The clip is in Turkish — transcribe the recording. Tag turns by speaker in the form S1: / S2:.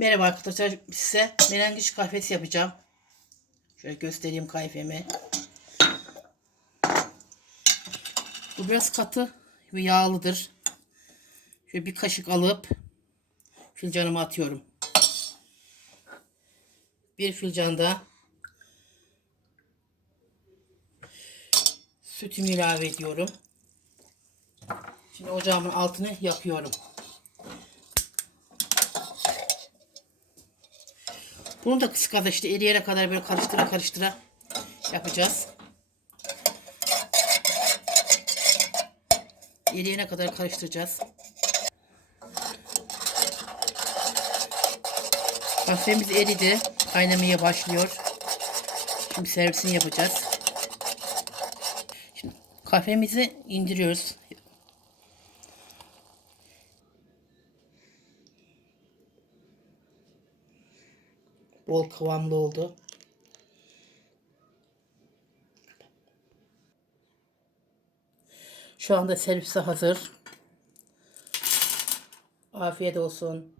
S1: Merhaba arkadaşlar size menengiç kahvesi yapacağım. Şöyle göstereyim kahvemi. Bu biraz katı ve yağlıdır. Şöyle bir kaşık alıp fincanıma atıyorum. Bir fincan da sütümü ilave ediyorum. Şimdi ocağımın altını yakıyorum. Bunu da kısık ateşte eriyene kadar böyle karıştıra karıştıra yapacağız. Eriyene kadar karıştıracağız. Kahvemiz eridi. Kaynamaya başlıyor. Şimdi servisini yapacağız. Şimdi kahvemizi indiriyoruz. Bol kıvamlı oldu. Şu anda servise hazır. Afiyet olsun.